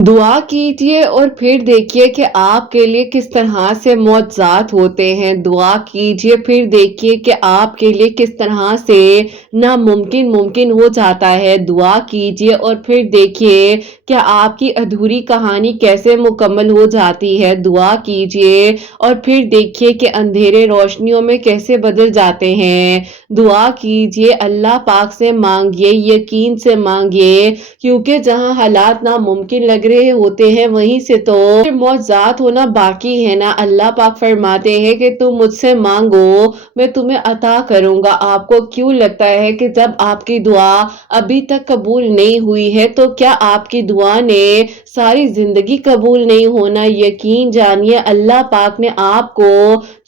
दुआ कीजिए और फिर देखिए कि आपके लिए किस तरह से मुआज़ात होते हैं। दुआ कीजिए फिर देखिए कि आपके लिए किस तरह से नामुमकिन मुमकिन हो जाता है। दुआ कीजिए और फिर देखिए कि आपकी अधूरी कहानी कैसे मुकम्मल हो जाती है। दुआ कीजिए और फिर देखिए कि अंधेरे रोशनियों में कैसे बदल जाते हैं। दुआ कीजिए, अल्लाह पाक से मांगिए, यकीन से मांगिए, क्योंकि जहां हालात नामुमकिन लग रहे होते हैं वहीं से तो मुआज़ात होना बाकी है ना। अल्लाह पाक फरमाते हैं कि तुम मुझसे मांगो, मैं तुम्हें अता करूंगा। आपको क्यों लगता है कि जब आपकी दुआ अभी तक कबूल नहीं हुई है तो क्या आपकी दुआ ने सारी जिंदगी कबूल नहीं होना? यकीन जानिए, अल्लाह पाक ने आपको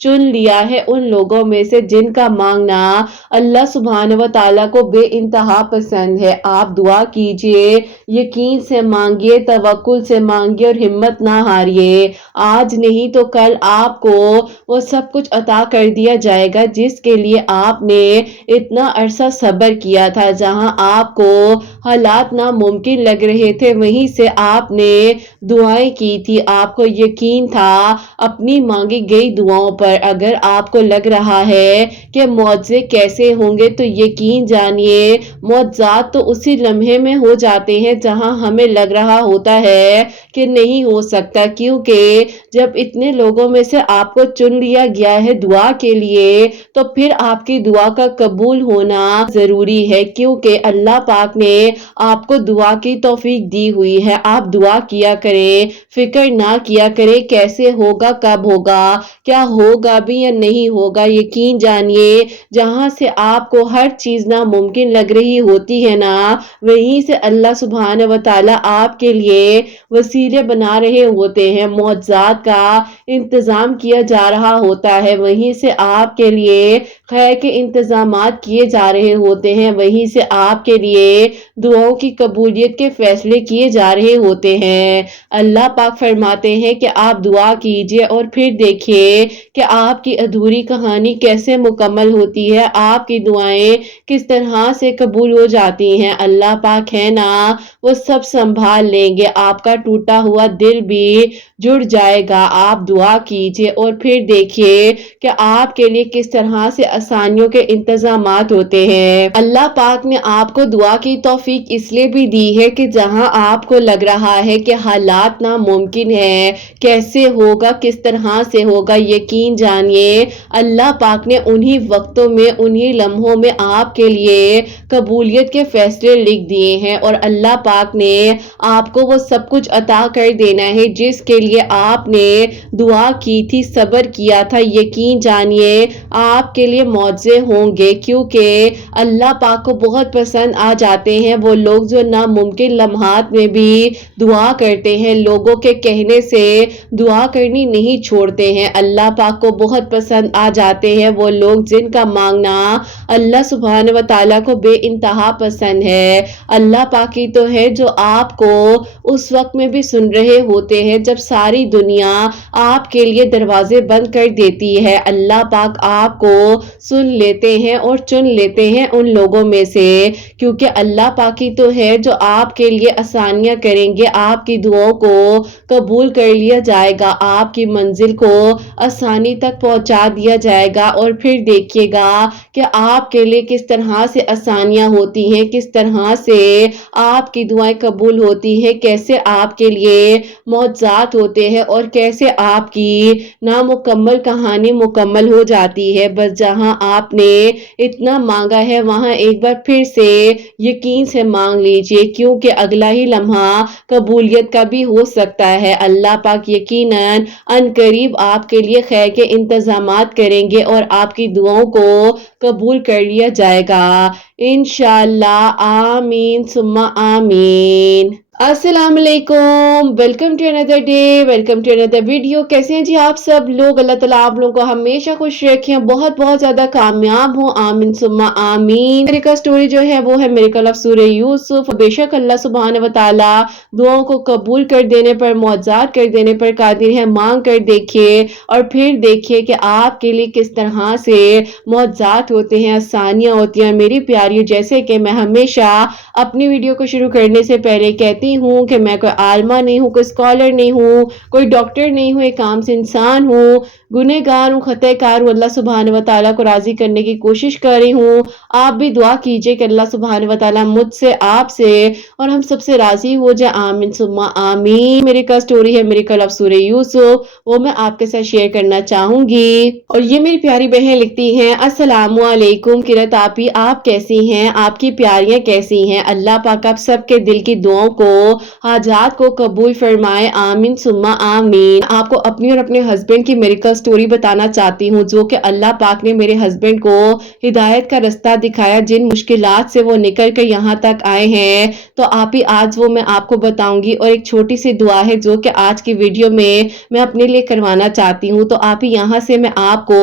चुन लिया है उन लोगों में से जिनका मांगना अल्लाह सुब्हान व तआला को बेइंतहा पसंद है। आप दुआ कीजिए, यकीन से मांगिए, तवक्कुल से मांगिए और हिम्मत ना हारिए। आज नहीं तो कल आपको वो सब कुछ अता कर दिया जाएगा जिसके लिए आपने इतना अरसा सब्र किया था। जहां आपको हालात नामुमकिन लग रहे थे वहीं से आपने दुआएं की थी। आपको यकीन था अपनी मांगी गई दुआओं पर। अगर आपको लग रहा है कि मुआवजे कैसे होंगे तो यकीन जानिए, मुआवजात तो उसी लम्हे में हो जाते हैं जहां हमें लग रहा होता है कि नहीं हो सकता, क्योंकि जब इतने लोगों में से आपको चुन लिया गया है दुआ के लिए तो फिर आपकी दुआ का कबूल होना जरूरी है, क्योंकि अल्लाह पाक ने आपको दुआ की तौफीक दी हुई है। आप दुआ किया करें, फिक्र ना किया करें कैसे होगा, कब होगा, क्या होगा भी या नहीं होगा। यकीन जानिए, जहां से आपको हर चीज नामुमकिन लग रही होती है ना, वहीं से अल्लाह सुब्हान व तआला आपके लिए वसीले बना रहे होते हैं, मुआवजात का इंतजाम किया जा रहा होता है, वहीं से आपके लिए खैर के इंतजामात किए जा रहे होते हैं, वहीं से आपके लिए दुआओं की कबूलियत के फैसले किए जा रहे होते हैं। अल्लाह पाक फरमाते हैं कि आप दुआ कीजिए और फिर देखिए कि आपकी अधूरी कहानी कैसे मुकम्मल होती है, आपकी दुआएं किस तरह से कबूल हो जाती हैं। अल्लाह पाक है ना, वो सब संभाल लेंगे। आपका टूटा हुआ दिल भी जुड़ जाएगा। आप दुआ कीजिए और फिर देखिए कि आपके लिए किस तरह से आसानियों के इंतजामात होते हैं। अल्लाह पाक ने आपको दुआ की तौफीक इसलिए भी दी है कि जहां आपको लग रहा है कि हालात नामुमकिन है, कैसे होगा, किस तरह से होगा, यकीन जानिए अल्लाह पाक ने उन्हीं वक्तों में, उन्हीं लम्हों में आपके लिए कबूलियत के फैसले लिख दिए हैं और अल्लाह पाक ने आपको वो सब कुछ अता कर देना है जिसके लिए आपने दुआ की थी, सब्र किया था। यकीन जानिए आपके लिए मौजे होंगे, क्योंकि अल्लाह पाक को बहुत पसंद आ जाते हैं वो लोग जो नामुमकिन लम्हात में भी दुआ करते हैं, लोगों के कहने से दुआ करनी नहीं छोड़ते हैं। अल्लाह पाक को बहुत पसंद आ जाते हैं वो लोग जिनका मांगना अल्लाह सुब्हान व तआला को बेइंतहा पसंद है। अल्लाह पाक ही तो है जो आपको उस वक्त में भी सुन रहे होते हैं जब सारी दुनिया आपके लिए दरवाजे बंद कर देती है। अल्लाह पाक आपको सुन लेते हैं और चुन लेते हैं उन लोगों में से, क्योंकि अल्लाह पाक ही तो है जो आपके लिए आसानियां करेंगे। आपकी दुआओं को कबूल कर लिया जाएगा, आपकी मंजिल को आसानी तक पहुंचा दिया जाएगा और फिर देखिएगा कि आपके लिए किस तरह से आसानियां होती हैं, किस तरह से आपकी दुआएं कबूल होती हैं, कैसे आपके लिए मौजात होते हैं और कैसे आपकी नामुकम्मल कहानी मुकम्मल हो जाती है। बस जहां आपने इतना मांगा है वहां एक बार फिर से यकीन से मांग लीजिए, क्योंकि अगला ही लम्हा कबूलियत का भी हो सकता है। अल्लाह पाक यकीनन अनकरीब आपके लिए खैर के इंतजामात करेंगे और आपकी दुआओं को कबूल कर लिया जाएगा इंशाअल्लाह। आमीन सुम्मा आमीन। अस्सलाम वालेकुम, welcome to another day, welcome to another video. कैसे हैं जी आप सब लोग? अल्लाह ताला आप लोगों को हमेशा खुश रखें, बहुत बहुत ज्यादा कामयाब हो, आमीन सुम्मा आमीन। मेरे का स्टोरी जो है वो है मिरेकल ऑफ सूरह यूसुफ। बेशक अल्लाह सुब्हान व तआला दुआओं को कबूल कर देने पर, मुआवजात कर देने पर कादिर है। मांग कर देखिए और फिर देखिए कि आपके लिए किस तरह से मुआवजात होते हैं, आसानियां होती हैं। मेरी प्यारियों, जैसे कि मैं हमेशा अपनी वीडियो को शुरू करने से पहले कहती नहीं हूँ, कि मैं कोई आलिमा नहीं हूँ, कोई स्कॉलर नहीं हूँ, कोई डॉक्टर नहीं हूँ, एक आम से इंसान हूँ, गुनहगार हूँ, खतःकार हूँ, अल्लाह सुब्हानहू व तआला को राज़ी करने की कोशिश कर रही हूँ। आप भी दुआ कीजिए कि अल्लाह सुब्हानहू व तआला मुझसे, आपसे और हम सबसे राज़ी हो जाए। आमीन सुम्मा आमीन। मेरी का स्टोरी है मिरेकल ऑफ सूरह यूसुफ, वो मैं आपके साथ शेयर करना चाहूंगी। और ये मेरी प्यारी बहन लिखती हैं, अस्सलामु अलैकुम किरत आपी, आप कैसी हैं, आपकी प्यारियां कैसी हैं। अल्लाह पाक आप सबके दिल की दुआओं को, हाजात को कबूल फरमाए। आमीन सुम्मा आमीन। आपको अपनी और अपने हस्बैंड की मिरेकल स्टोरी बताना चाहती हूँ, जो कि अल्लाह पाक ने मेरे हस्बैंड को हिदायत का रास्ता दिखाया, जिन मुश्किलात से वो निकल कर यहाँ तक आए हैं। तो आप ही आज वो मैं आपको बताऊंगी, और एक छोटी सी दुआ है जो कि आज की वीडियो में मैं अपने लिए करवाना चाहती हूँ। तो आप ही यहाँ से मैं आपको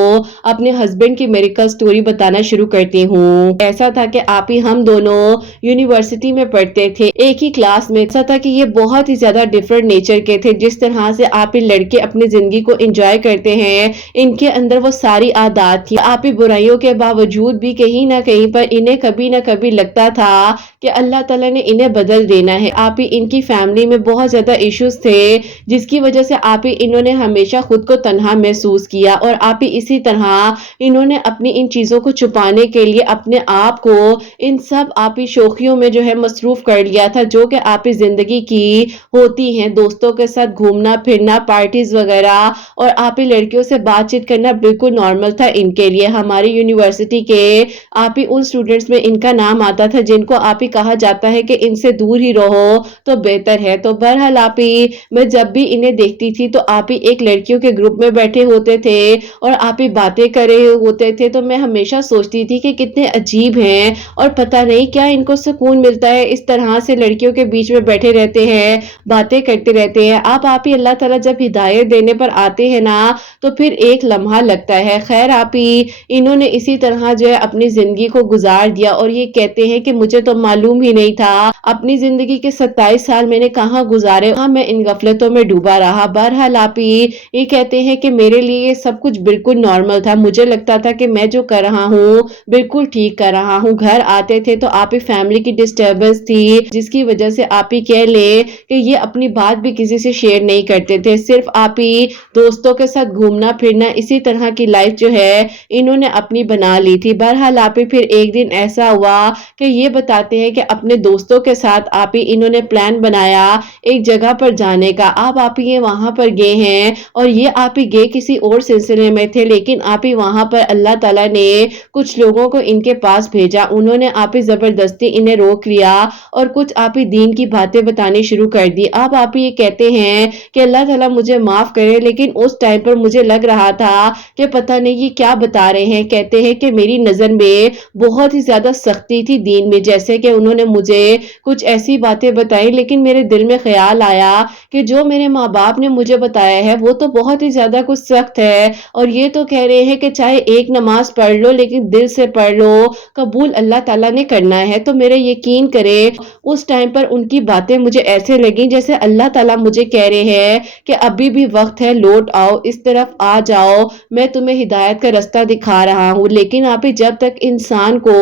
अपने हस्बैंड की मिरेकल स्टोरी बताना शुरू करती हूँ। ऐसा था कि आप ही हम दोनों यूनिवर्सिटी में पढ़ते थे, एक ही क्लास में। ऐसा था कि ये बहुत ही ज्यादा डिफरेंट नेचर के थे। जिस तरह से आप ही लड़के अपनी जिंदगी को एंजॉय करते हैं, इनके अंदर वो सारी आदत थी। आप ही बुराइयों के बावजूद भी कहीं ना कहीं पर इन्हें कभी ना कभी लगता था कि अल्लाह ताला ने इन्हें बदल देना है। आप ही इनकी फैमिली में बहुत ज्यादा इश्यूज थे, जिसकी वजह से आप ही इन्होंने हमेशा खुद को तन्हा महसूस किया। और आप ही इसी तरह इन्होंने अपनी इन चीजों को छुपाने के लिए अपने आप को इन सब आप ही शौकियों में जो है मसरूफ कर लिया था, जो कि आप ही जिंदगी की होती हैं। दोस्तों के साथ घूमना फिरना, पार्टीज वगैरह, और आप ही लड़कियों से बातचीत करना बिल्कुल नॉर्मल था इनके लिए। हमारी यूनिवर्सिटी के आप ही उन स्टूडेंट्स में इनका नाम आता था जिनको आप ही कहा जाता है कि इनसे दूर ही रहो तो बेहतर है। तो बहरहाल आप ही मैं जब भी इन्हें देखती थी तो आप ही एक लड़कियों के ग्रुप में बैठे होते थे और आप ही बातें कर रहे होते थे। तो मैं हमेशा सोचती थी कि कितने अजीब हैं, और पता नहीं क्या इनको सुकून मिलता है, इस तरह से लड़कियों के बीच में बैठे रहते हैं, बातें करते रहते हैं। आप ही अल्लाह ताला जब हिदायत देने पर आते हैं ना, तो फिर एक लम्हा लगता है। खैर आप ही इन्होंने इसी तरह जो है अपनी जिंदगी को गुजार दिया, और ये कहते हैं कि मुझे तो मालूम ही नहीं था अपनी जिंदगी के 27 साल मैंने कहाँ गुजारे, हाँ मैं इन गफलतों में डूबा रहा। बहरहाल आप ही ये कहते हैं कि मेरे लिए ये सब कुछ बिल्कुल नॉर्मल था। मुझे लगता था कि मैं जो कर रहा हूँ बिल्कुल ठीक कर रहा हूँ। घर आते थे तो आप ही फैमिली की डिस्टर्बेंस थी, जिसकी वजह से आप ही कह ले कि ये अपनी बात भी किसी से शेयर नहीं करते थे। सिर्फ आप ही दोस्तों के साथ घूमना फिरना, इसी तरह की लाइफ जो है इन्होंने अपनी बना ली थी। बहरहाल आप ही फिर एक दिन ऐसा हुआ कि ये बताते हैं कि अपने दोस्तों के साथ आप ही इन्होंने प्लान बनाया एक जगह पर जाने का। आप ही ये वहां पर गए हैं, और ये आप ही गए किसी और सिलसिले में थे, लेकिन आप ही वहां पर अल्लाह ताला ने कुछ लोगों को इनके पास भेजा। उन्होंने आप ही जबरदस्ती इन्हें रोक लिया और कुछ आप ही दीन की बातें बतानी शुरू कर दी। अब आप ही ये कहते हैं कि अल्लाह ताला मुझे माफ करे, लेकिन उस टाइम पर मुझे लग रहा था कि पता नहीं ये क्या बता रहे हैं। कहते हैं कि मेरी नजर में बहुत ही ज्यादा सख्ती थी दीन में, जैसे कि उन्होंने मुझे कुछ ऐसी बातें बताई, लेकिन मेरे दिल में ख्याल आया कि जो मेरे माँ बाप ने मुझे बताया है वो तो बहुत ही ज्यादा कुछ सख्त है, और ये तो कह रहे हैं कि चाहे एक नमाज पढ़ लो लेकिन दिल से पढ़ लो, कबूल अल्लाह ताला ने करना है। तो मेरे यकीन करे उस टाइम पर उनकी बातें मुझे ऐसे लगी जैसे अल्लाह ताला मुझे कह रहे हैं कि अभी भी वक्त है, लौट आओ, इस तरफ आ जाओ, मैं तुम्हें हिदायत का रास्ता दिखा रहा हूँ। लेकिन आप ही जब तक इंसान को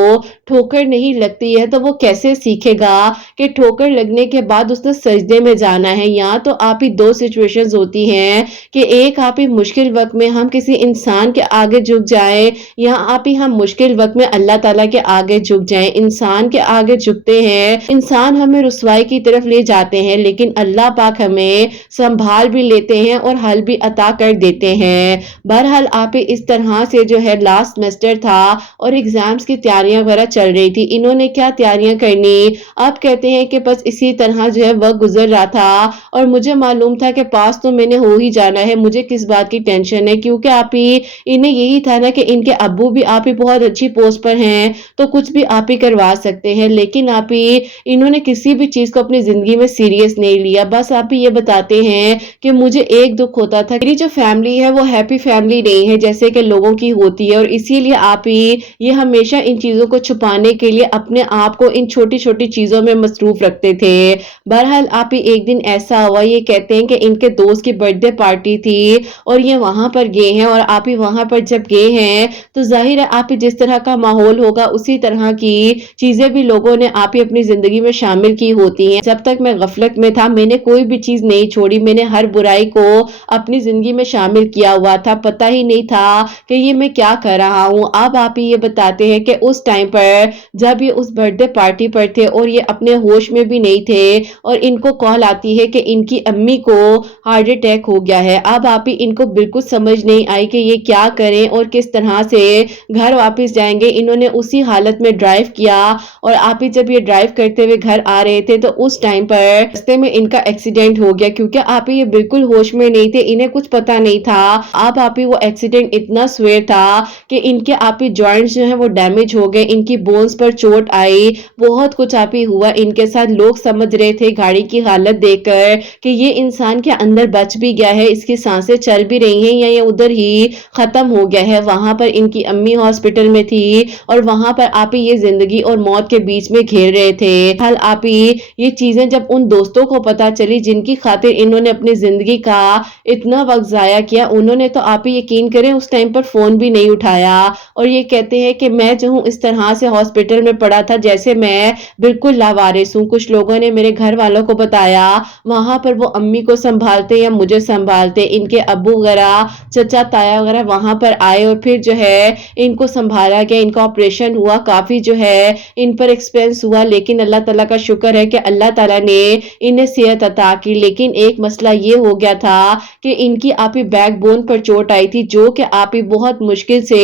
ठोकर नहीं लगती है तो वो कैसे सीखेगा कि ठोकर लगने के बाद उसने सजदे में जाना है। यहाँ तो आप ही दो सिचुएशंस होती हैं कि एक आप ही मुश्किल वक्त में हम किसी इंसान के आगे झुक जाएं, या आप ही हम मुश्किल वक्त में अल्लाह ताला के आगे झुक जाएं। इंसान के आगे झुकते हैं, इंसान हमें रुसवाई की तरफ ले जाते हैं, लेकिन अल्लाह पाक हमें संभाल भी लेते हैं और हल भी अता कर देते हैं। बहरहाल आप ही इस तरह से जो है लास्ट सेमेस्टर था और एग्जाम्स की तैयारियां वगैरह चल रही थी। इन्होंने क्या तैयारियां करनी, आप कहते हैं कि बस इसी तरह जो है वक्त गुजर रहा था, और मुझे मालूम था कि पास तो मैंने हो ही जाना है, मुझे किस बात की टेंशन है, क्योंकि आप ही इन्हें यही था ना कि इनके अब्बू भी आप ही बहुत अच्छी पोस्ट पर हैं तो कुछ भी आप ही करवा सकते हैं। लेकिन आप ही इन्होंने किसी भी चीज को अपनी जिंदगी में सीरियस नहीं लिया। बस आप ही ये बताते हैं कि मुझे एक दुख होता था, मेरी जो फैमिली है वो हैप्पी फैमिली नहीं है जैसे कि लोगों की होती है, और इसीलिए आप ही ये हमेशा इन चीजों को छुपाने के लिए अपने आप को इन छोटी छोटी चीजों में मसरूफ रखते थे। बहरहाल आप ही एक दिन ऐसा हुआ, ये कहते हैं कि इनके दोस्त की बर्थडे पार्टी थी और ये वहां पर गए हैं, और आप ही वहां पर जब गए हैं तो जाहिर है आप ही जिस तरह का माहौल होगा उसी तरह की चीजें भी लोगों ने आप ही अपनी जिंदगी में शामिल की होती हैं। जब तक मैं गफलत में था मैंने कोई भी चीज नहीं छोड़ी, मैंने हर बुराई को अपनी जिंदगी में शामिल किया हुआ था, पता ही नहीं था कि ये मैं क्या कर रहा हूँ। अब आप ही ये बताते हैं कि उस टाइम पर जब ये उस बर्थडे पार्टी पर थे और ये अपने होश में भी नहीं थे और इनको कॉल आती है कि इनकी अम्मी को हार्ट अटैक हो गया है। अब आप ही इनको बिल्कुल समझ नहीं आई कि ये क्या करें और किस तरह से घर वापस जाएंगे। इन्होंने उसी हालत में ड्राइव किया और आप ही जब ये ड्राइव करते हुए घर आ रहे थे तो उस टाइम पर रास्ते में इनका एक्सीडेंट हो गया, क्योंकि आप ही ये बिल्कुल होश में नहीं थे, इन्हें कुछ पता नहीं था। अब आप ही वो एक्सीडेंट इतना स्वेयर था कि इनके आप ही जॉइंट्स जो है वो डैमेज हो गए, इनकी बोन्स पर चोट आई, बहुत कुछ आप ही हुआ इनके साथ। लोग समझ रहे थे गाड़ी की हालत देखकर कि ये इंसान के अंदर बच भी गया है, इसकी सांसें चल भी रही हैं या ये उधर ही खत्म हो गया है। वहां पर इनकी अम्मी हॉस्पिटल में थी और वहां पर आप ही ये जिंदगी और मौत के बीच में घेर रहे थे। हाल आप ही ये चीजें जब उन दोस्तों को पता चली जिनकी खातिर इन्होंने अपनी जिंदगी का इतना वक्त जाया किया, उन्होंने तो आप ही यकीन करें उस टाइम पर फोन भी नहीं उठाया और ये कहते हैं कि मैं जो हूँ इस तरह से हॉस्पिटल में पड़ा था जैसे मैं बिल्कुल लावारिस हूँ। कुछ लोगों ने मेरे घर वालों को बताया, वहां पर वो अम्मी को संभालते या मुझे संभालते, इनके अब्बू वगैरह चचा ताया वगैरह वहां पर आए और फिर जो है इनको संभाला गया, इनका ऑपरेशन हुआ, काफी जो है इन पर एक्सपेंस हुआ, लेकिन अल्लाह ताला का शुक्र है कि अल्लाह ताला ने इन्हें सेहत अता की। लेकिन एक मसला ये हो गया था कि इनकी आप ही बैकबोन पर चोट आई थी जो कि आप ही बहुत मुश्किल से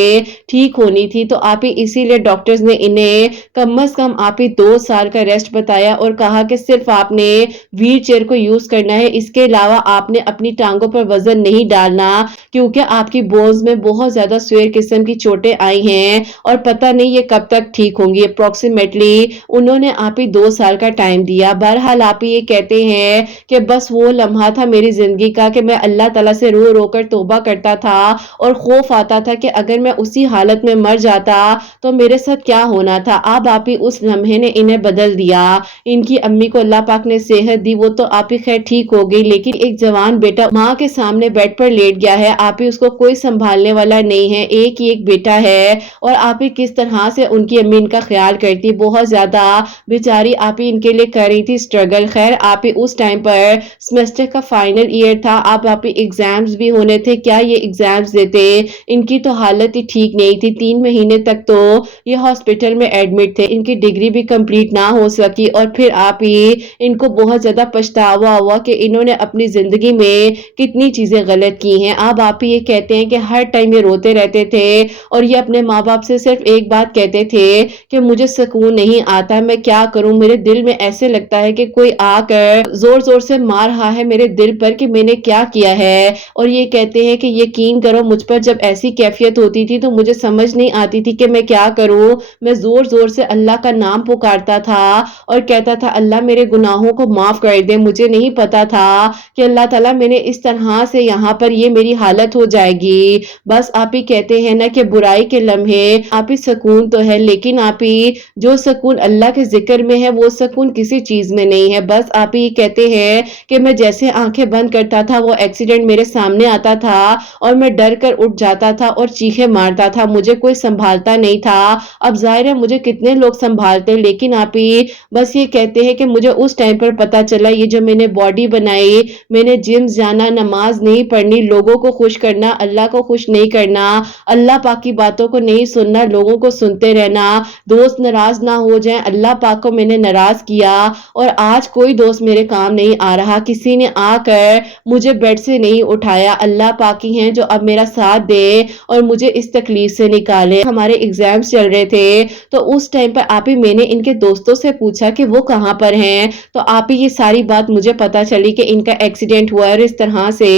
ठीक होनी थी। तो आप ही इसीलिए डॉक्टर्स ने इन्हें कम से कम आप ही 2 साल का रेस्ट बताया और कहा कि सिर्फ आपने व्हील चेयर को यूज करना है, इसके अलावा आपने अपनी टांगों पर वजन नहीं डालना क्योंकि आपकी बोन्स में बहुत ज्यादा स्वेयर किस्म की चोटें आई हैं और पता नहीं ये कब तक ठीक होंगी। अप्रोक्सीमेटली उन्होंने आप ही 2 साल का टाइम दिया। बहरहाल आप ही ये कहते हैं कि बस वो लम्हा था मेरी जिंदगी का कि मैं अल्लाह ताला से रो रो कर तौबा करता था और खौफ आता था कि अगर मैं उसी हालत में मर जाता तो मेरे साथ क्या होना था। अब आप ही उस लम्हे ने इन्हें बदल दिया। इनकी अम्मी को अल्लाह पाक ने सेहत दी, वो तो आप ही खैर ठीक हो गई, लेकिन एक जवान बेटा माँ के सामने बेड पर लेट गया है, आप ही उसको कोई संभालने वाला नहीं है, एक ही एक बेटा है और आप ही किस तरह से उनकी अम्मी इनका ख्याल करती, बहुत ज्यादा बेचारी आप ही इनके लिए कर रही थी स्ट्रगल। खैर आप ही उस टाइम पर सेमेस्टर का फाइनल ईयर था, अब आप ही एग्जाम्स भी होने थे, क्या ये एग्जाम्स देते, इनकी तो हालत ही ठीक नहीं थी। 3 महीने तक तो ये हॉस्पिटल में एडमिट थे, इनकी डिग्री भी कंप्लीट ना हो सकी और फिर आप ही इनको बहुत ज्यादा पछतावा हुआ कि इन्होंने अपनी जिंदगी में कितनी चीजें गलत की हैं। अब आप ही ये कहते हैं कि हर टाइम ये रोते रहते थे और ये अपने माँ बाप से सिर्फ एक बात कहते थे कि मुझे सुकून नहीं आता, मैं क्या करूं, मेरे दिल में ऐसे लगता है कि कोई आकर जोर जोर से मार रहा है मेरे दिल पर कि मैंने क्या किया है। और ये कहते हैं कि यकीन करो मुझ पर जब ऐसी कैफियत होती थी तो मुझे समझ नहीं आती थी कि मैं क्या करूं, मैं जोर जोर से अल्लाह का नाम पुकारता था और कहता था अल्लाह मेरे गुनाहों को माफ कर दे। मुझे नहीं पता था कि अल्लाह ताला मैंने इस तरह से यहाँ पर ये मेरी हालत हो जाएगी। बस आप ही कहते हैं ना कि बुराई के लम्हे आप ही सुकून तो है, लेकिन आप ही जो सुकून अल्लाह के जिक्र में है वो सुकून किसी चीज में नहीं है। बस आप ही कहते हैं कि मैं जैसे आंखें बंद करता था वो एक्सीडेंट मेरे सामने आता था और मैं डर कर उठ जाता था और चीखे मारता था, मुझे कोई संभालता नहीं था। अब जाहिर है मुझे कितने लोग संभालते, लेकिन आप ही बस ये कहते हैं कि मुझे उस टाइम पर पता चला ये जो मैंने बॉडी बनाई, मैंने जिम जाना, नमाज नहीं पढ़नी, लोगों को खुश करना, अल्लाह को खुश नहीं करना, अल्लाह पाक की बातों को नहीं सुनना, लोगों को सुनते रहना, दोस्त नाराज ना हो जाएं, अल्लाह पाक को मैंने नाराज किया और आज कोई दोस्त मेरे काम नहीं आ रहा, किसी ने आकर मुझे बेड से नहीं उठाया। अल्लाह पाक ही हैं जो अब मेरा साथ दे और मुझे इस तकलीफ से निकाले। हमारे एग्जाम्स चल रहे थे तो उस टाइम पर आप ही मैंने इनके दोस्तों से पूछा कि वो कहाँ पर हैं, तो आप ही ये सारी बात मुझे पता चली कि इनका एक्सीडेंट हुआ और इस तरह से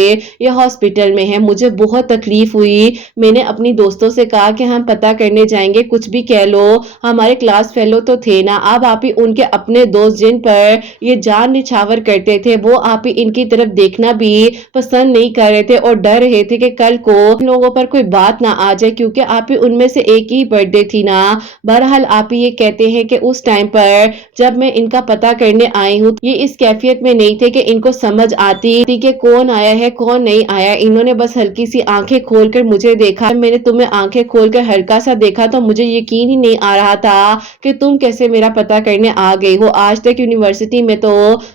ये हॉस्पिटल में है। मुझे बहुत तकलीफ हुई, मैंने अपनी दोस्तों से कहा कि हम पता करने जाएंगे, कुछ भी कह लो, हमारे क्लास फेलो तो थे ना। अब आप ही उनके अपने दोस्त जिन पर ये जान निछावर करते थे वो आप ही इनकी तरफ देखना भी पसंद नहीं कर रहे थे और डर रहे थे कि कल को लोगों पर कोई बात ना आ जाए, क्योंकि आप ही उनमें से एक ही बर्थडे थी ना। बहरहाल आप ही ये कहते हैं कि उस टाइम पर जब मैं इनका पता करने आई हूँ ये इस कैफियत में नहीं थे कि इनको समझ आती थी कि कौन आया है कौन नहीं आया। इन्होंने बस हल्की सी आंखें खोलकर मुझे देखा, मैंने तुम्हें आंखें खोलकर हल्का सा देखा तो मुझे यकीन ही नहीं आ रहा था कि तुम कैसे मेरा पता करने आ गई हो। आज तक तक यूनिवर्सिटी में तो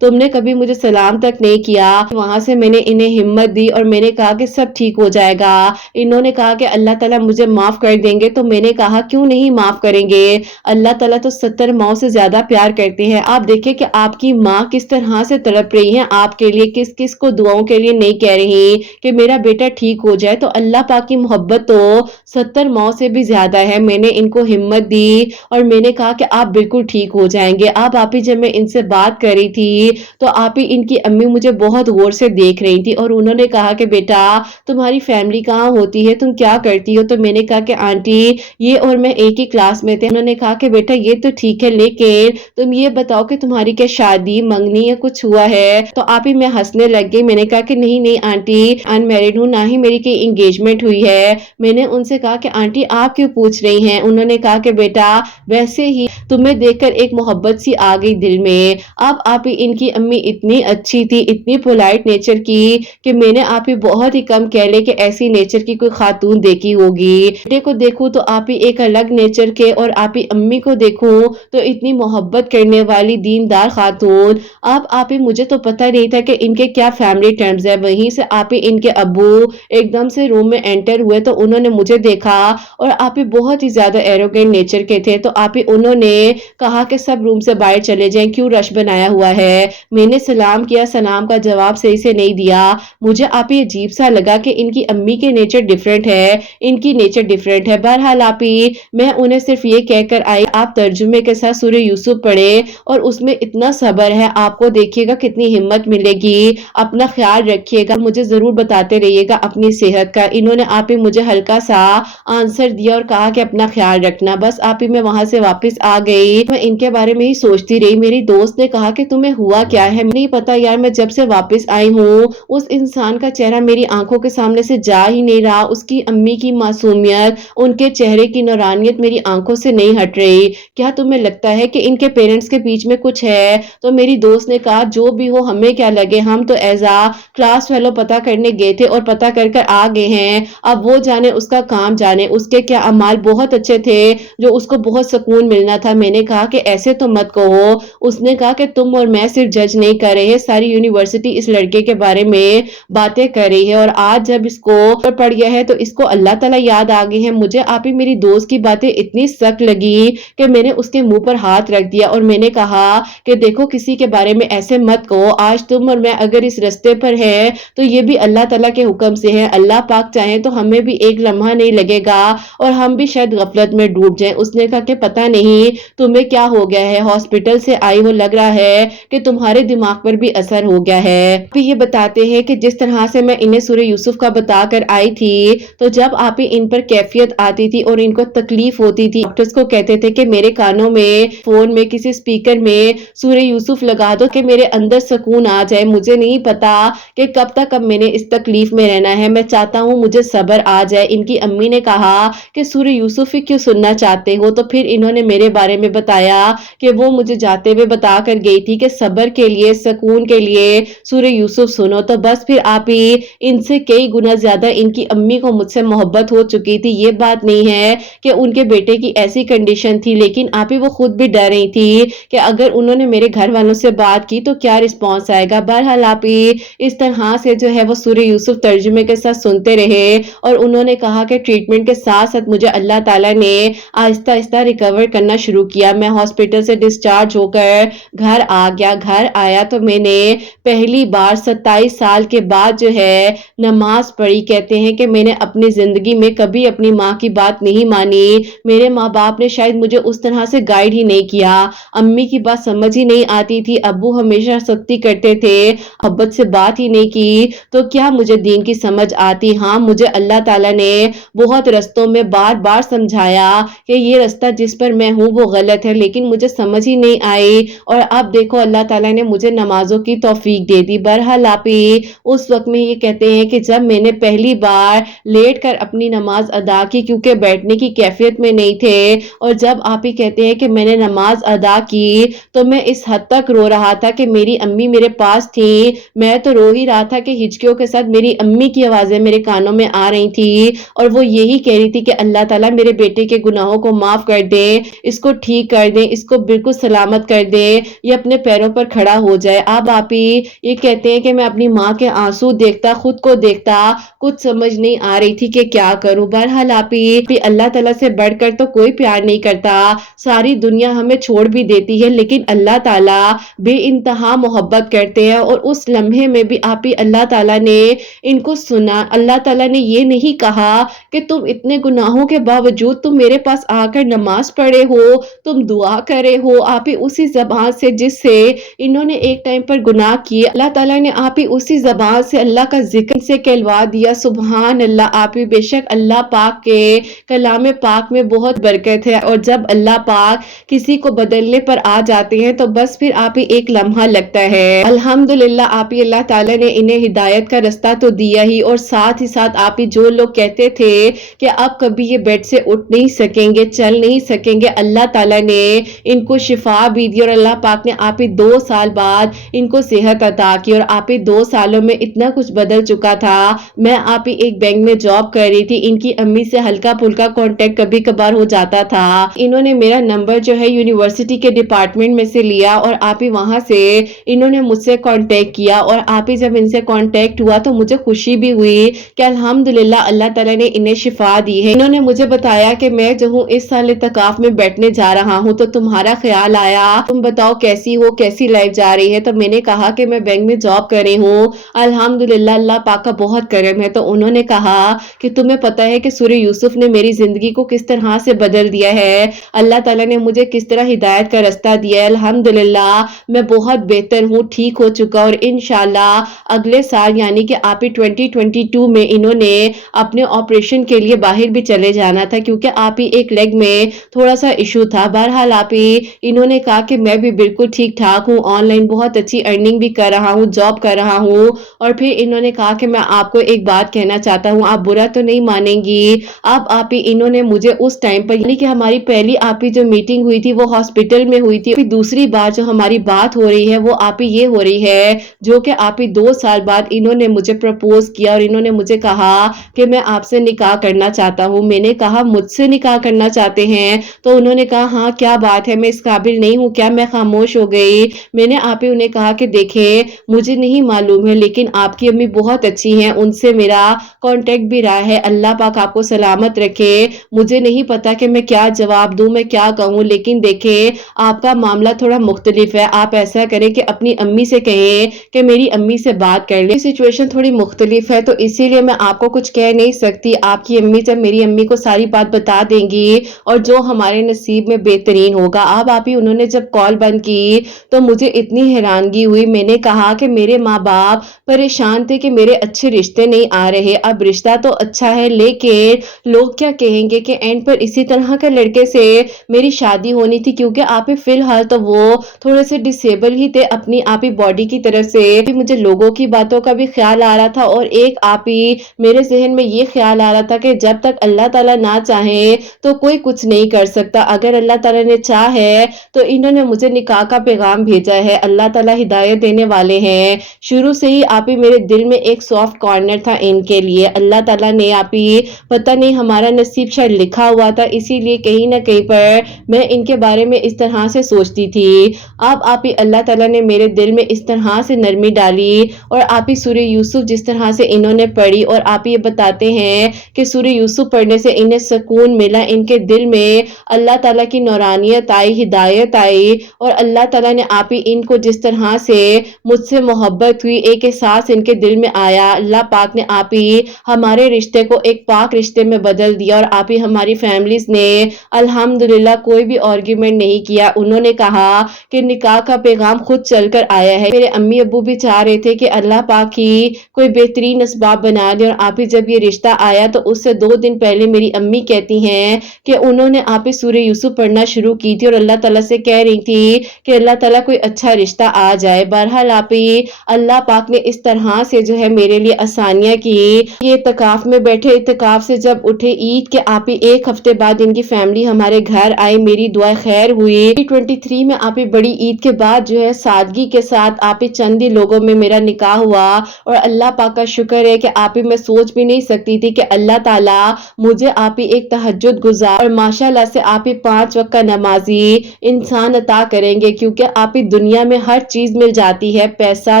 तुमने कभी मुझे सलाम तक नहीं किया। वहां से मैंने इन्हें हिम्मत दी और मैंने कहा कि सब ठीक हो जाएगा। इन्होंने कहा कि अल्लाह ताला मुझे माफ कर देंगे, तो मैंने कहा क्यों नहीं माफ करेंगे, अल्लाह ताला तो 70 माओं से ज्यादा प्यार करते हैं। आप देखिए कि आपकी माँ किस तरह से तड़प रही है आपके लिए, किस किस को दुआओं के लिए नहीं कह रही कि मेरा बेटा ठीक हो जाए। तो अल्लाह पाक की मोहब्बत तो 70 माओं से भी ज्यादा है। मैंने इनको हिम्मत दी और मैंने कहा कि आप बिल्कुल ठीक हो जाएंगे। अब आप ही जब मैं इनसे बात कर रही थी तो आप ही इनकी अम्मी मुझे बहुत गौर से देख रही थी और उन्होंने कहा कि बेटा तुम्हारी फैमिली कहाँ होती है, तुम क्या करती हो। तो मैंने कहा कि आंटी ये और मैं एक ही क्लास में थे। उन्होंने कहा कि बेटा ये तो ठीक है, लेकिन तुम ये बताओ कि तुम्हारी क्या शादी मंगनी या कुछ हुआ है। तो आप ही मैं हंसने लग गई। मैंने कहा कि नहीं नहीं आंटी, अनमैरिड हूँ, ना ही मेरी कोई एंगेजमेंट हुई है। मैंने उनसे कहा कि आंटी आप क्यों पूछ रही हैं। उन्होंने कहा कि बेटा वैसे ही तुम्हें देखकर एक मोहब्बत सी आ गई दिल में। अब आप ही इनकी अम्मी इतनी अच्छी थी, इतनी पोलाइट नेचर की कि मैंने आप ही बहुत ही कम कह ले कि ऐसी नेचर की कोई खातून देखी होगी। बेटे को देखूं तो आप ही एक अलग नेचर के, और आप ही अम्मी को देखूं तो इतनी मोहब्बत करने वाली दीनदार खातून। अब आप ही मुझे तो पता नहीं था कि इनके क्या फैमिली टर्म्स है। वहीं से आप ही इनके अब्बू एकदम से रूम में एंटर हुए तो उन्होंने मुझे देखा और आप ही बहुत ही ज्यादा एरोगेंट नेचर के थे। तो आप ही उन्होंने कहा कि सब रूम से बाहर चले जाएं, क्यों रश बनाया हुआ है। मैंने सलाम किया, सलाम का जवाब सही से नहीं दिया। मुझे आप ही अजीब सा लगा कि इनकी अम्मी के नेचर डिफरेंट है, इनकी नेचर डिफरेंट है। बहरहाल आप ही मैं उन्हें सिर्फ ये कहकर आई आप तर्जुमे के साथ सूरह यूसुफ पढ़े और उसमें इतना सब्र है, आपको देखिएगा कितनी हिम्मत मिलेगी। अपना ख्याल रखिएगा, मुझे जरूर बताते रहिएगा अपनी सेहत का। इन्होंने आप ही मुझे हल्का सा आंसर दिया और कहा कि अपना ख्याल रखना। बस आप ही मैं वहां से वापस आ गई। मैं इनके बारे में ही सोचती रही। मेरी दोस्त ने कहा कि तुम्हें हुआ क्या है। नहीं पता यार, मैं जब से वापस आई हूँ उस इंसान का चेहरा मेरी आंखों के सामने से जा ही नहीं रहा। उसकी अम्मी की मासूमियत, उनके चेहरे की नूरानियत मेरी आंखों से नहीं हट रही। क्या तुम्हें लगता है कि इनके पेरेंट्स के बीच में कुछ है। तो मेरी दोस्त ने कहा जो भी हो हमें क्या लगे, हम तो एज आ क्लास फेलो पता करने गए थे और पता कर कर आ गए हैं। अब वो जाने, उसका काम जाने, उसके क्या अमाल बहुत अच्छे थे जो उसको बहुत सुकून मिलना था। मैंने कहा कि ऐसे तो मत कहो। उसने कहा कि तुम और मैं सिर्फ जज नहीं कर रहे, सारी यूनिवर्सिटी इस लड़के के बारे में बातें कर रही है और आज जब इसको पड़ गया है तो इसको अल्लाह ताला याद आ गई है। मुझे आप ही मेरी दोस्त की बातें इतनी सख्त लगी कि मैंने उसके मुंह पर हाथ रख दिया और मैंने कहा कि देखो किसी के बारे में ऐसे मत कहो। आज तुम और मैं अगर इस रास्ते पर है तो ये भी अल्लाह ताला के हुक्म से है। अल्लाह पाक चाहे तो हमें भी एक लम्हा नहीं लगेगा और हम भी शायद गफलत में डूब जाएं। उसने कहा कि पता नहीं तुम्हें क्या हो गया है, हॉस्पिटल से आई हो, लग रहा है कि तुम्हारे दिमाग पर भी असर हो गया है। फिर ये बताते हैं कि जिस तरह से मैं इन्हें सूरह यूसुफ का बताकर आई थी तो जब आप ही इन पर कैफियत आती थी और इनको तकलीफ होती थी, डॉक्टर्स को कहते थे कि मेरे कानों में, फोन में, किसी स्पीकर में सूरह यूसुफ लगा दो कि मेरे अंदर सुकून आ जाए। मुझे नहीं पता कि कब तक अब मैंने इस तकलीफ में रहना है, मैं चाहता हूँ मुझे सब्र आ जाए। इनकी अम्मी ने कहा कि सूरह यूसुफ ही क्यों सुनना चाहते हो। तो फिर इन्होंने मेरे बारे में बताया कि वो मुझे जाते हुए बता कर गई थी कि सब्र के लिए, सुकून के लिए सूरह यूसुफ सुनो। तो बस फिर आप ही इनसे कई गुना ज्यादा इनकी अम्मी को मुझसे मोहब्बत हो चुकी थी। ये बात नहीं है कि उनके बेटे की ऐसी कंडीशन थी, लेकिन आप ही वो खुद भी डर रही थी कि अगर उन्होंने मेरे घर वालों से बात की तो क्या रिस्पॉन्स आएगा। बहरहाल आप ही इस तरह से जो है वो सूरह यूसुफ तर्जुमे के साथ सुनते रहे और उन्होंने कहा कि ट्रीटमेंट के साथ साथ मुझे अल्लाह ताला ने आहिस्ता आहिस्ता रिकवर करना शुरू किया। मैं हॉस्पिटल से डिस्चार्ज होकर घर आ गया। घर आया तो मैंने पहली बार 27 साल के बाद जो है नमाज पढ़ी। कहते हैं कि मैंने अपनी जिंदगी में कभी अपनी माँ की बात नहीं मानी। मेरे माँ बाप ने शायद मुझे उस तरह से गाइड ही नहीं किया। अम्मी की बात समझ ही नहीं आती थी, अब्बू हमेशा सख्ती करते थे, अब्बत से बात ही नहीं की तो क्या मुझे दीन की समझ आती। हाँ, मुझे अल्लाह ताला ने बहुत रस्तों में बार बार समझाया कि ये रास्ता जिस पर मैं हूँ वो गलत है, लेकिन मुझे समझ ही नहीं आई। और अब देखो अल्लाह ताला ने मुझे नमाजों की तौफीक दे दी। बहरहाल आप ही उस वक्त में ये कहते हैं कि जब मैंने पहली बार लेट कर अपनी नमाज अदा की, क्योंकि बैठने की कैफियत में नहीं थे, और जब आप ही कहते हैं कि मैंने नमाज अदा की तो मैं इस हद तक रो रहा था कि मेरी अम्मी मेरे पास थी। मैं तो रो ही रहा था कि हिचकियों के साथ मेरी अम्मी की आवाजें मेरे कानों में आ रही थी और वो यही कह रही थी कि अल्लाह ताला मेरे बेटे के गुनाहों को माफ कर दे, इसको ठीक कर दे, इसको बिल्कुल सलामत कर دے, یہ اپنے پیروں پر کھڑا ہو جائے. اب آپ ہی یہ کہتے ہیں کہ میں اپنی ماں کے آنسو دیکھتا, خود کو دیکھتا, کچھ سمجھ نہیں آ رہی تھی کہ کیا کروں. بہرحال آپ ہی اللہ تعالیٰ سے بڑھ کر تو کوئی پیار نہیں کرتا. ساری دنیا ہمیں چھوڑ بھی دیتی ہے لیکن اللہ تعالیٰ بے انتہا محبت کرتے ہیں. اور اس لمحے میں بھی آپ ہی اللہ تعالیٰ نے ان کو سنا. اللہ تعالیٰ نے یہ نہیں کہا کہ تم اتنے گناہوں کے باوجود تم میرے پاس آ کر نماز پڑھے ہو, تم دعا کرے ہو. آپ ہی اسی زبان سے جس سے انہوں نے ایک ٹائم پر گناہ کیے, اللہ تعالیٰ نے آپ ہی اسی زبان سے اللہ کا ذکر سے کہلوا دیا. سبحان اللہ. آپ ہی بے شک اللہ پاک کے کلام پاک میں بہت برکت ہے, اور جب اللہ پاک کسی کو بدلنے پر آ جاتے ہیں تو بس پھر آپ ہی ایک لمحہ لگتا ہے. الحمدللہ آپ ہی اللہ تعالیٰ نے انہیں ہدایت کا رستہ تو دیا ہی, اور ساتھ ہی ساتھ آپ ہی جو لوگ کہتے تھے کہ اب کبھی یہ بیڈ سے اٹھ نہیں سکیں گے, چل نہیں سکیں گے, اللہ تعالیٰ نے ان کو شفا بھی دی, اور اللہ پاک نے آپ ہی 2 سال بعد ان کو صحت عطا کی. اور آپ ہی 2 سالوں میں اتنا کچھ بدل چکا تھا. میں آپ ہی ایک بینک میں جاب کر رہی تھی, ان کی امی سے ہلکا پھلکا کانٹیکٹ کبھی کبھار ہو جاتا تھا. انہوں نے میرا نمبر جو ہے یونیورسٹی کے ڈپارٹمنٹ میں سے لیا, اور آپ ہی وہاں سے انہوں نے مجھ سے کانٹیکٹ کیا. اور آپ ہی جب ان سے کانٹیکٹ ہوا تو مجھے خوشی بھی ہوئی کہ الحمدللہ اللہ تعالیٰ نے انہیں شفا دی ہے. انہوں نے مجھے بتایا کہ میں جو ہوں اس سال اعتکاف میں بیٹھنے جا رہا ہوں, تو تمہارا خیال آیا, تم بتاؤ کیسی ہو, کیسی لائف جا رہی ہے. تو میں نے کہا کہ میں بینک میں جاب کر رہی ہوں, الحمدللہ اللہ پاک کا بہت کرم ہے. تو انہوں نے کہا کہ تمہیں پتا ہے کہ سورہ یوسف نے میری زندگی کو کس طرح سے بدل دیا ہے, اللہ تعالیٰ نے مجھے کس طرح ہدایت کا رستہ دیا ہے. الحمدللہ میں بہت بہتر ہوں, ٹھیک ہو چکا, اور انشاءاللہ اگلے سال یعنی کہ آپ 2022 میں انہوں نے اپنے آپریشن کے لیے باہر بھی چلے جانا تھا, کیونکہ آپ ہی ایک لیگ میں تھوڑا سا ایشو تھا. بہرحال آپ ہی انہوں نے کہا کہ میں بھی بالکل ٹھیک ٹھاک ہوں, آن لائن بہت اچھی ارننگ بھی کر رہا ہوں, جاب کر رہا ہوں. اور پھر انہوں نے کہا کہ میں آپ کو ایک بات کہنا چاہتا ہوں, آپ برا تو نہیں مانیں گی. اب آپ ہی انہوں نے مجھے اس ٹائم پر یعنی کہ ہماری پہلی آپ ہی جو میٹنگ ہوئی تھی وہ ہاسپٹل میں ہوئی تھی, پھر دوسری بار جو ہماری بات ہو رہی ہے وہ آپ ہی یہ ہو رہی ہے جو کہ آپ ہی 2 سال بعد انہوں نے مجھے پرپوز کیا, اور انہوں نے مجھے کہا کہ میں آپ سے نکاح کرنا چاہتا ہوں. میں نے کہا مجھ سے نکاح کرنا چاہتے ہیں؟ تو انہوں نے کہا ہاں کیا بات ہے, میں اس قابل نہیں ہوں کیا؟ میں خاموش ہو گئی. میں نے آپ ہی انہیں کہا کہ دیکھیں مجھے نہیں معلوم ہے, لیکن آپ کی امی بہت اچھی ہیں, ان سے میرا کانٹیکٹ بھی رہا ہے, اللہ پاک آپ کو سلامت رکھے. مجھے نہیں پتا کہ میں کیا جواب دوں, میں کیا کہوں, لیکن دیکھیں آپ کا معاملہ تھوڑا مختلف ہے. آپ ایسا کریں کہ اپنی امی سے کہیں کہ میری امی سے بات کر لیں. سچویشن تھوڑی مختلف ہے تو اسی لیے میں آپ کو کچھ کہہ نہیں سکتی. آپ کی امی جب میری امی کو ساری بات بتا دیں گی اور جو ہمارے نصیب میں بہترین ہوگا. اب آپ ہی انہوں نے جب کال بند کی تو مجھے اتنی حیرانگی ہوئی. میں نے کہا کہ میرے ماں باپ پریشان تھے کہ میرے اچھے رشتے نہیں آ رہے. اب رشتہ تو اچھا ہے لیکن لوگ کیا کہیں گے کہ اینڈ پر اسی طرح کے لڑکے سے میری شادی ہونی تھی, کیونکہ آپ ہی فی الحال تو وہ تھوڑے سے ڈسیبل ہی تھے اپنی آپ ہی باڈی کی طرف سے. مجھے لوگوں کی باتوں کا بھی خیال آ رہا تھا, اور ایک آپ ہی میرے ذہن میں یہ خیال آ رہا تھا کہ جب تک اللہ تعالیٰ نہ چاہے تو کوئی کچھ نہیں کر سکتا. اگر اللہ تعالیٰ نے چاہے تو انہوں نے مجھے نکاح کا پیغام بھیجا ہے. اللہ تعالیٰ ہدایت دینے والے ہیں. شروع سے ہی آپ ہی میرے دل میں ایک سافٹ کارنر تھا ان کے لیے. اللہ تعالیٰ نے آپ ہی پتہ نہیں ہمارا نصیب شاید لکھا ہوا تھا, اسی لیے کہیں نہ کہیں پر میں ان کے بارے میں اس طرح سے سوچتی تھی. اب آپ ہی اللہ تعالیٰ نے میرے دل میں اس طرح سے نرمی ڈالی, اور آپ ہی سورہ یوسف جس طرح سے انہوں نے پڑھی, اور آپ یہ بتاتے ہیں کہ سورہ یوسف پڑھنے سے انہیں سکون ملا, ان کے دل میں اللہ تعالیٰ کی نورانیت آئی, ہدایت آئی, اور اللہ تعالیٰ نے آپ ہی ان کو جس طرح سے مجھ سے محبت ہوئی, ایک احساس ان کے دل میں آیا. اللہ پاک نے آپ ہی ہمارے رشتے کو ایک پاک رشتے میں بدل دیا, اور آپ ہی ہماری فیملیز نے الحمدللہ کوئی بھی آرگیومنٹ نہیں کیا. انہوں نے کہا کہ نکاح کا پیغام خود چل کر آیا ہے. میرے امی ابو بھی چاہ رہے تھے کہ اللہ پاک ہی کوئی بہترین اسباب بنا دے, اور آپ ہی جب یہ رشتہ آیا تو اس سے 2 دن پہلے میری امی کہتی ہیں کہ انہوں نے آپ ہی سورہ یوسف پڑھنا شروع کی تھی, اور اللہ تعالیٰ سے کہہ رہی تھی کہ اللہ تعالیٰ کوئی اچھا رشتہ آ جائے. بہرحال آپ ہی اللہ پاک نے اس طرح سے جو ہے میرے لیے آسانیاں کی. یہ اعتکاف میں بیٹھے, اعتکاف سے جب اٹھے عید کے آپ ہی 1 ہفتے بعد ان کی فیملی ہمارے گھر آئی, میری دعا خیر ہوئی. 23 میں آپ ہی بڑی عید کے بعد جو ہے سادگی کے ساتھ آپ ہی چند ہی لوگوں میں میرا نکاح ہوا, اور اللہ پاک کا شکر ہے کہ آپ ہی میں سوچ بھی نہیں سکتی تھی کہ اللہ تعالیٰ مجھے آپ ہی ایک تہجد گزار اور ماشاءاللہ سے آپ ہی 5 وقت کا نمازی انسان عطا عطا کریں گے، کیونکہ آپ ہی دنیا میں ہر چیز مل جاتی ہے، پیسہ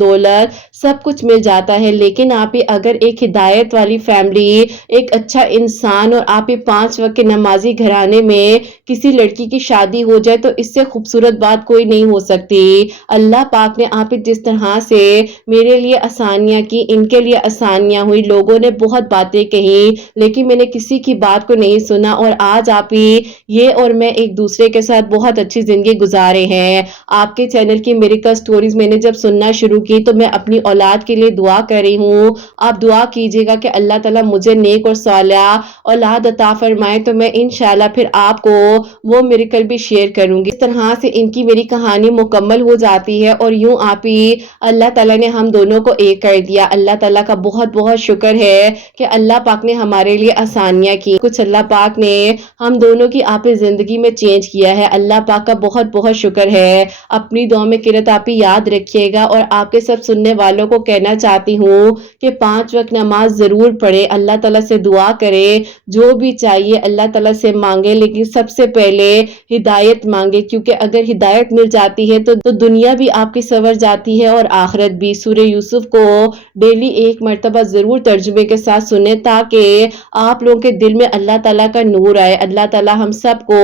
دولت سب کچھ مل جاتا ہے، لیکن آپ ہی اگر ایک ہدایت والی فیملی، ایک اچھا انسان اور آپ ہی 5 وقت کے نمازی گھرانے میں کسی لڑکی کی شادی ہو جائے تو اس سے خوبصورت بات کوئی نہیں ہو سکتی۔ اللہ پاک نے آپ ہی جس طرح سے میرے لیے آسانیاں کی، ان کے لیے آسانیاں ہوئی، لوگوں نے بہت باتیں کہی لیکن میں نے کسی کی بات کو نہیں سنا، اور آج آپ ہی یہ اور میں ایک دوسرے کے ساتھ بہت اچھی زندگی گزارے ہیں۔ آپ کے چینل کی میریکل سٹوریز میں نے جب سننا شروع کی تو میں اپنی اولاد کے لیے دعا کر رہی ہوں، آپ دعا کیجئے گا کہ اللہ تعالیٰ مجھے نیک اور صالحہ اولاد عطا فرمائے، تو میں انشاءاللہ پھر آپ کو وہ میریکل بھی شیئر کروں گی۔ اس طرح سے ان کی میری کہانی مکمل ہو جاتی ہے، اور یوں آپ ہی اللہ تعالیٰ نے ہم دونوں کو ایک کر دیا۔ اللہ تعالیٰ کا بہت بہت شکر ہے کہ اللہ پاک نے ہمارے لیے آسانیاں کی، کچھ اللہ پاک نے ہم دونوں کی آپ ہی زندگی میں چینج کیا ہے۔ اللہ پاک کا بہت بہت شکر ہے۔ اپنی دعا میں قرت آپ ہی یاد رکھیے گا، اور آپ کے سب سننے والوں کو کہنا چاہتی ہوں کہ 5 وقت نماز ضرور پڑھے، اللہ تعالیٰ سے دعا کرے، جو بھی چاہیے اللہ تعالیٰ سے مانگے، لیکن سب سے پہلے ہدایت مانگے، کیونکہ اگر ہدایت مل جاتی ہے تو دنیا بھی آپ کی سنور جاتی ہے اور آخرت بھی۔ سورہ یوسف کو ڈیلی ایک مرتبہ ضرور ترجمے کے ساتھ سنیں تاکہ آپ لوگوں کے دل میں اللہ تعالیٰ کا نور آئے۔ اللہ تعالیٰ ہم سب کو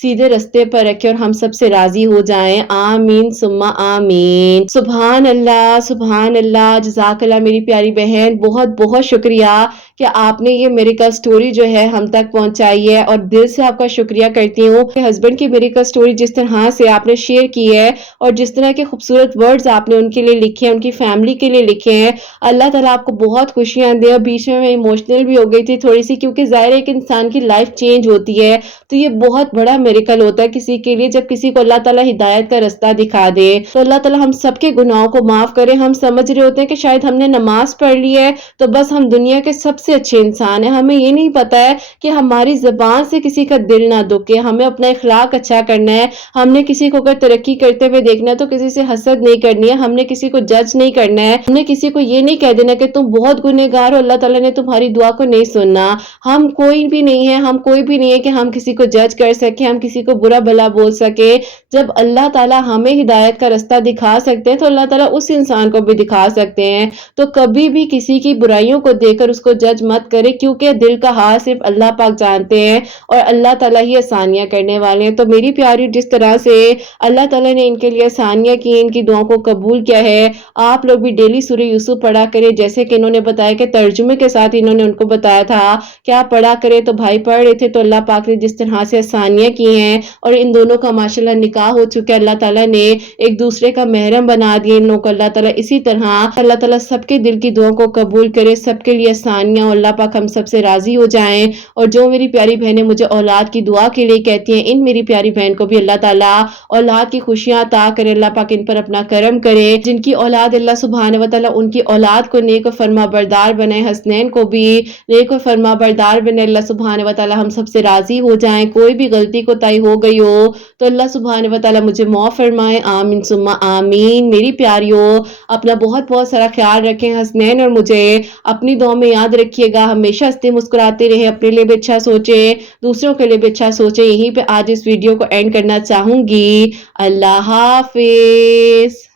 سیدھے رستے پر رکھے اور ہم سب سے راضی ہو جائیں، آمین ثم آمین۔ سبحان اللہ، جزاک اللہ میری پیاری بہن، بہت بہت شکریہ کہ آپ نے یہ میریکل سٹوری جو ہے ہم تک پہنچائی ہے، اور دل سے آپ کا شکریہ کرتی ہوں کہ ہسبینڈ کی میریکل سٹوری جس طرح سے آپ نے شیئر کی ہے اور جس طرح کے خوبصورت ورڈز آپ نے ان کے لیے لکھے ہیں، ان کی فیملی کے لیے لکھے ہیں، اللہ تعالیٰ آپ کو بہت خوشیاں دے۔ اور بیچ میں ایموشنل بھی ہو گئی تھی تھوڑی سی، کیونکہ ظاہر ہے کہ انسان کی لائف چینج ہوتی ہے تو یہ بہت بڑا میریکل ہوتا ہے کسی کے لیے، جب کسی کو اللہ تعالیٰ ہدایت کا رستہ دکھا دے تو اللہ تعالیٰ ہم سب کے گناہوں کو معاف کرے۔ ہم سمجھ رہے ہوتے ہیں کہ شاید ہم نے نماز پڑھ لی ہے تو بس ہم دنیا کے سب سے اچھے انسان ہیں، ہمیں یہ نہیں پتا ہے کہ ہماری زبان سے کسی کا دل نہ دکھے، ہمیں اپنا اخلاق اچھا کرنا ہے، ہم نے کسی کو اگر ترقی کرتے ہوئے دیکھنا ہے تو کسی سے حسد نہیں کرنی ہے، ہم نے کسی کو جج نہیں کرنا ہے، ہم نے کسی کو یہ نہیں کہہ دینا کہ تم بہت گنہگار ہو، اللہ تعالیٰ نے تمہاری دعا کو نہیں سننا۔ ہم کوئی بھی نہیں ہے کہ ہم کسی کو جج کر سکیں، ہم کسی کو برا بھلا بول سکے۔ جب اللہ تعالیٰ ہمیں ہدایت کا رستہ دکھا سکتے ہیں تو اللہ تعالیٰ اس انسان کو بھی دکھا سکتے ہیں، تو کبھی بھی کسی کی برائیوں کو دیکھ کر اس کو جج مت کرے، کیونکہ دل کا حال صرف اللہ پاک جانتے ہیں اور اللہ تعالیٰ ہی آسانیاں کرنے والے ہیں۔ تو میری پیاری، جس طرح سے اللہ تعالیٰ نے ان کے لیے آسانیاں کی، ان کی دعاؤں کو قبول کیا ہے، آپ لوگ بھی ڈیلی سورہ یوسف پڑھا کریں، جیسے کہ انہوں نے بتایا کہ ترجمے کے ساتھ انہوں نے ان کو بتایا تھا کہ آپ پڑھا کریں، تو بھائی پڑھ رہے تھے تو اللہ پاک نے جس طرح سے آسانیاں کی ہیں اور ان دونوں کا ماشاءاللہ نکاح ہو چکا ہے، اللہ تعالیٰ نے ایک دوسرے کا محرم بنا دیا ان لوگوں کو۔ اللہ تعالیٰ اسی طرح اللہ تعالیٰ سب کے دل کی دعاؤں کو قبول کرے، سب کے لیے آسانیاں، اور اللہ پاک ہم سب سے راضی ہو جائیں۔ اور جو میری پیاری بہنیں مجھے اولاد کی دعا کے لیے کہتی ہیں، ان میری پیاری بہن کو بھی اللہ تعالیٰ اولاد کی خوشیاں عطا کرے، اللہ پاک ان پر اپنا کرم کرے، جن کی اولاد اللہ سبحانہ و تعالیٰ ان کی اولاد کو نیک و فرما بردار بنائے، حسنین کو بھی نیک و فرما بردار بنائے، اللہ سبحانہ و تعالیٰ ہم سب سے راضی ہو جائیں۔ کوئی بھی غلطی کوتاہی ہو گئی ہو تو اللہ سبحانہ و تعالیٰ مجھے معاف فرمائے، آمین ثم آمین۔ میری پیاریوں، اپنا بہت بہت سارا خیال رکھیں، حسنین اور مجھے اپنی دعا میں یاد رکھیے گا، ہمیشہ ہنستے مسکراتے رہیں، اپنے لیے بھی اچھا سوچیں، دوسروں کے لیے بھی اچھا سوچیں۔ یہیں پہ آج اس ویڈیو کو اینڈ کرنا چاہوں گی۔ اللہ حافظ۔